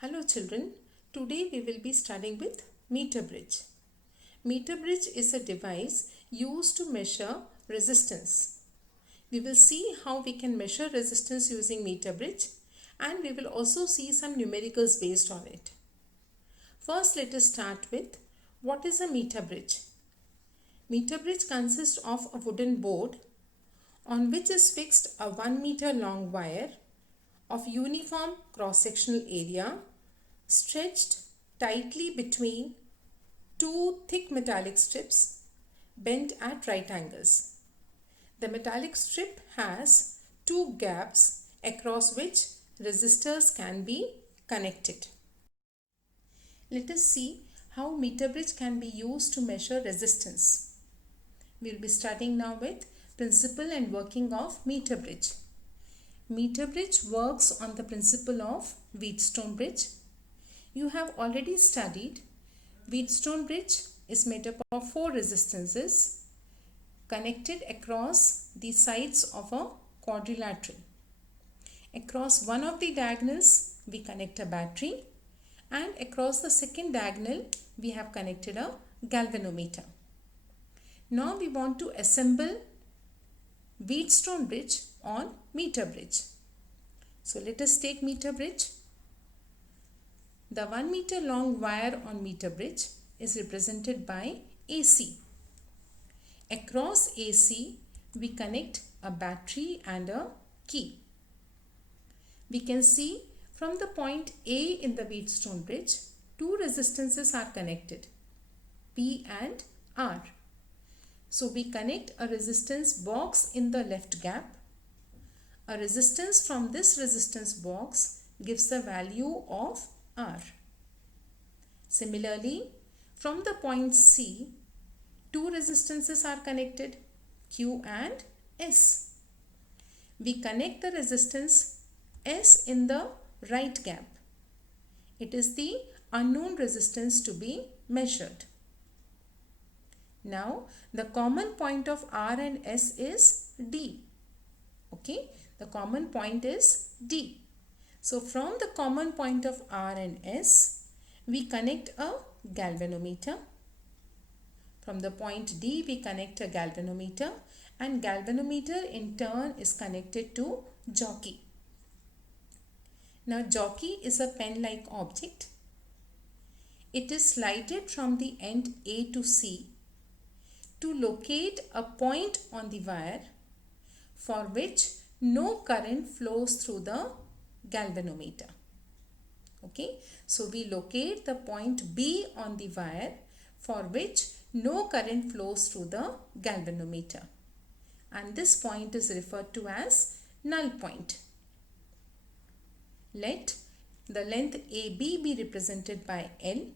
Hello children, today we will be studying with meter bridge. Meter bridge is a device used to measure resistance. We will see how we can measure resistance using meter bridge and we will also see some numericals based on it. First let us start with what is a meter bridge. Meter bridge consists of a wooden board on which is fixed a 1 meter long wire of uniform cross-sectional area stretched tightly between two thick metallic strips bent at right angles. The metallic strip has two gaps across which resistors can be connected. Let us see how meter bridge can be used to measure resistance. We will be studying now with principle and working of meter bridge. Meter bridge works on the principle of Wheatstone bridge. You have already studied Wheatstone bridge is made up of 4 resistances connected across the sides of a quadrilateral. Across one of the diagonals we connect a battery and across the second diagonal we have connected a galvanometer. Now we want to assemble Wheatstone bridge on meter bridge. So let us take meter bridge. The 1 meter long wire on meter bridge is represented by AC. Across AC, we connect a battery and a key. We can see from the point A in the Wheatstone bridge, two resistances are connected, P and R. So we connect a resistance box in the left gap. A resistance from this resistance box gives the value of R. Similarly, from the point C, two resistances are connected, Q and S. We connect the resistance S in the right gap. It is the unknown resistance to be measured. Now, the common point of R and S is D. Okay, the common point is D. So, from the common point of R and S, we connect a galvanometer. From the point D, we connect a galvanometer and galvanometer in turn is connected to jockey. Now, jockey is a pen-like object. It is slided from the end A to C to locate a point on the wire for which no current flows through the galvanometer. Okay, so we locate the point B on the wire for which no current flows through the galvanometer, and this point is referred to as null point. Let the length AB be represented by L.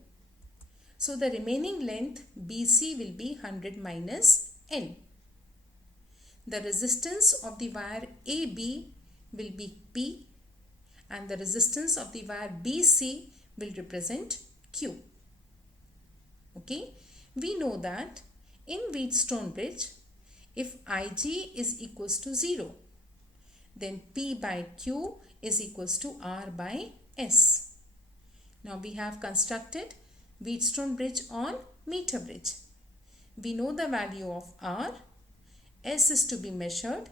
So the remaining length BC will be 100 minus L. The resistance of the wire AB will be P and the resistance of the wire BC will represent Q. Okay, we know that in Wheatstone bridge, if IG is equals to 0, then P by Q is equals to R by S. Now we have constructed Wheatstone bridge on meter bridge. We know the value of R. S is to be measured.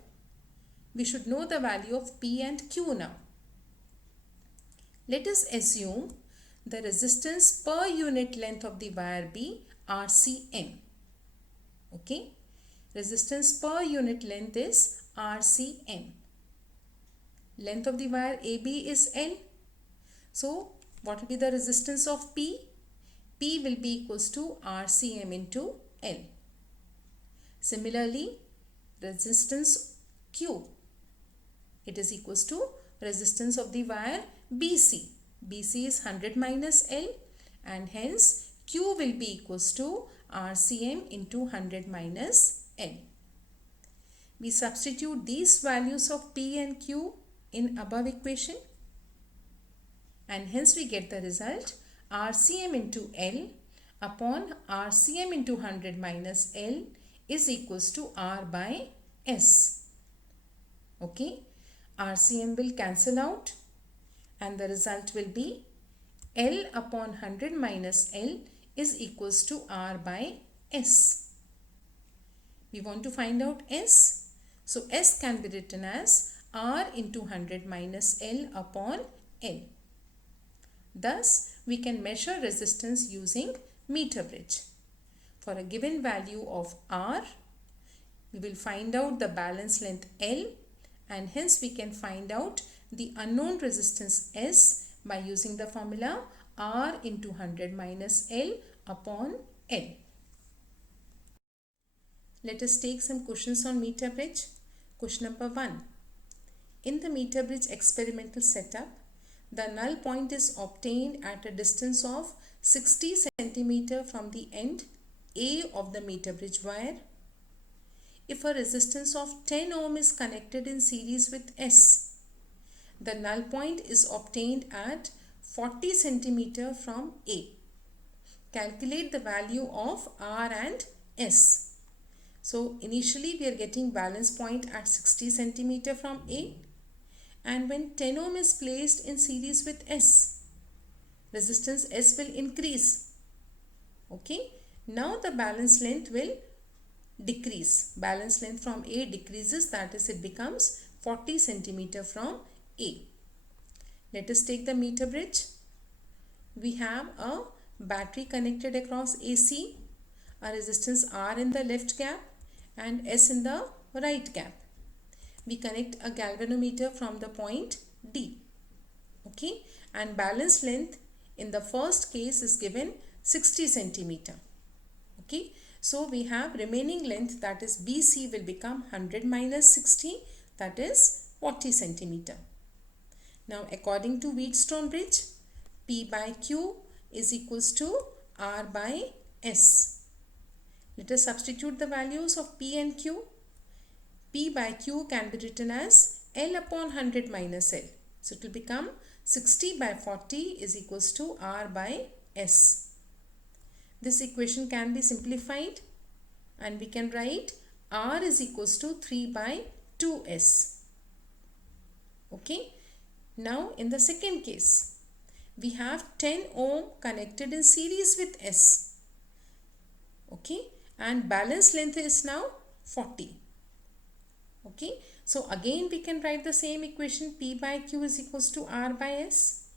We should know the value of P and Q now. Let us assume the resistance per unit length of the wire be RCM. Okay, resistance per unit length is RCM. Length of the wire AB is L. So what will be the resistance of P? P will be equals to RCM into L. Similarly, resistance Q, it is equals to resistance of the wire BC. BC is 100 minus L and hence Q will be equals to RCM into 100 minus L. We substitute these values of P and Q in above equation and hence we get the result RCM into L upon RCM into 100 minus L is equals to R by S. Okay, RCM will cancel out and the result will be L upon 100 minus L is equals to R by S. We want to find out S. So S can be written as R into 100 minus L upon L. Thus, we can measure resistance using meter bridge. For a given value of R, we will find out the balance length L, and hence we can find out the unknown resistance S by using the formula R into 100 minus L upon L. Let us take some questions on meter bridge. Question number 1. In the meter bridge experimental setup, the null point is obtained at a distance of 60 cm from the end A of the meter bridge wire. If a resistance of 10 ohm is connected in series with S, the null point is obtained at 40 cm from A. Calculate the value of R and S. So initially we are getting balance point at 60 cm from A, and when 10 ohm is placed in series with S, resistance S will increase. Okay, now the balance length will decrease. Balance length from A decreases, that is, it becomes 40 cm from A. Let us take the meter bridge. We have a battery connected across AC, a resistance R in the left gap and S in the right gap. We connect a galvanometer from the point D. Okay, and balance length in the first case is given 60 cm. Okay, so we have remaining length, that is BC, will become 100 minus 60, that is 40 cm. Now according to Wheatstone bridge, P by Q is equals to R by S. Let us substitute the values of P and Q. P by Q can be written as L upon 100 minus L. So it will become 60 by 40 is equals to R by S. This equation can be simplified and we can write R is equals to 3 by 2S. Okay. Now in the second case, we have 10 ohm connected in series with S. Okay. And balance length is now 40. Okay. So again we can write the same equation, P by Q is equals to R by S,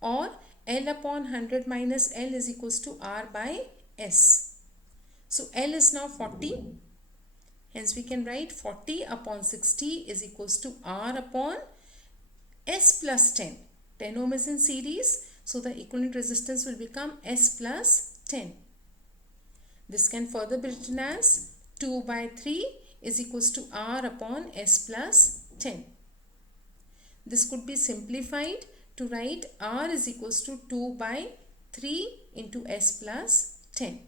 or L upon 100 minus L is equals to R by S. So L is now 40. Hence we can write 40 upon 60 is equals to R upon S plus 10. 10 ohm is in series, so the equivalent resistance will become S plus 10. This can further be written as 2 by 3 is equals to R upon S plus 10. This could be simplified to write R is equals to 2 by 3 into S plus 10.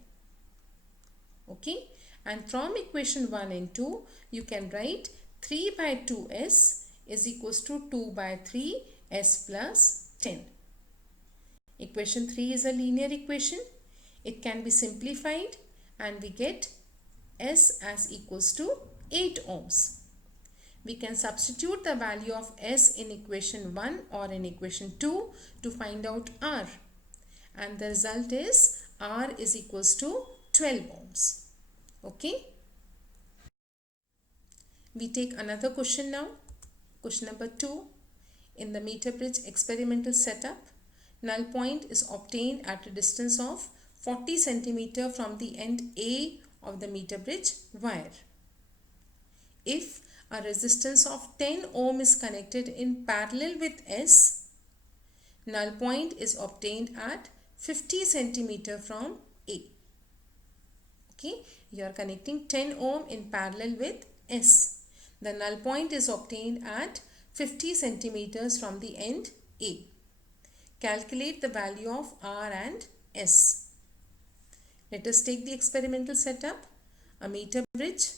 Okay, and from equation 1 and 2, you can write 3 by 2S is equals to 2 by 3 S plus 10. Equation 3 is a linear equation. It can be simplified and we get S as equals to 8 ohms. We can substitute the value of S in equation 1 or in equation 2 to find out R. And the result is R is equals to 12 ohms. Okay. We take another question now. Question number 2. In the meter bridge experimental setup, null point is obtained at a distance of 40 cm from the end A of the meter bridge wire. If a resistance of 10 ohm is connected in parallel with S, null point is obtained at 50 cm from A. Okay, you are connecting 10 ohm in parallel with S. The null point is obtained at 50 centimeters from the end A. Calculate the value of R and S. Let us take the experimental setup. A meter bridge,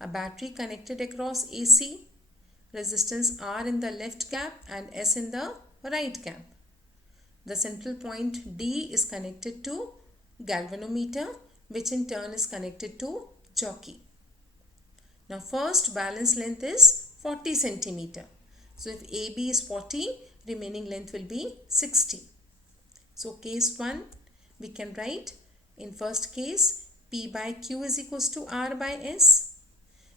a battery connected across AC, resistance R in the left gap and S in the right gap. The central point D is connected to galvanometer, which in turn is connected to jockey. Now first balance length is 40 centimeter. So if AB is 40, remaining length will be 60. So case 1, we can write in first case P by Q is equals to R by S.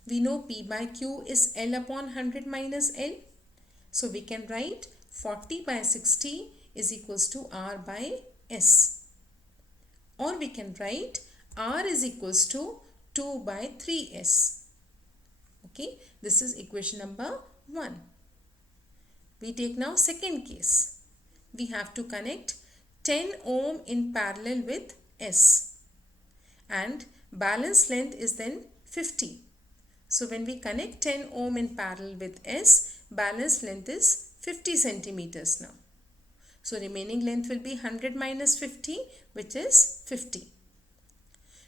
We know P by Q is L upon 100 minus L. So we can write 40 by 60 is equals to R by S. Or we can write R is equals to 2 by 3S. Okay, this is equation number 1. We take now second case. We have to connect 10 ohm in parallel with S and balance length is then 50. So when we connect 10 ohm in parallel with S, balance length is 50 centimeters now. So remaining length will be 100 minus 50, which is 50.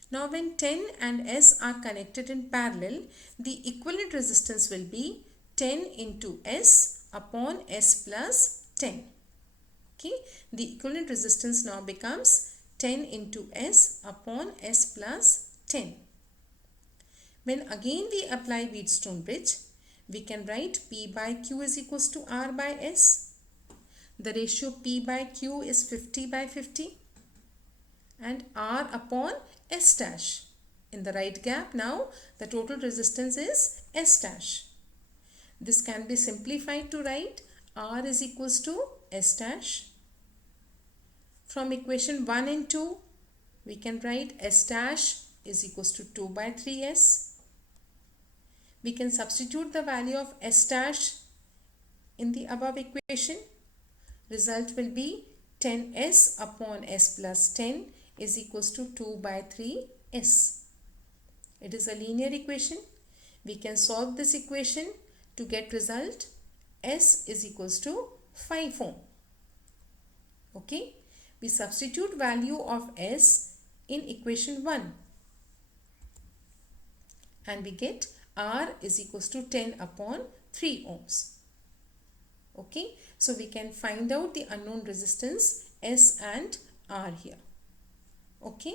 Now when 10 and S are connected in parallel, the equivalent resistance will be 10 into S upon S plus 10. Okay, the equivalent resistance now becomes 10 into S upon S plus 10. When again we apply Wheatstone bridge, we can write P by Q is equals to R by S. The ratio P by Q is 50 by 50 and R upon S dash. In the right gap now the total resistance is S dash. This can be simplified to write R is equals to S dash. From equation 1 and 2, we can write S dash is equals to 2 by 3S. We can substitute the value of S dash in the above equation. Result will be 10S upon S plus 10 is equals to 2 by 3S. It is a linear equation. We can solve this equation to get result S is equals to 5 ohm. Okay. We substitute value of S in equation 1 and we get R is equals to 10 upon 3 ohms. Okay, so we can find out the unknown resistance S and R here. Okay.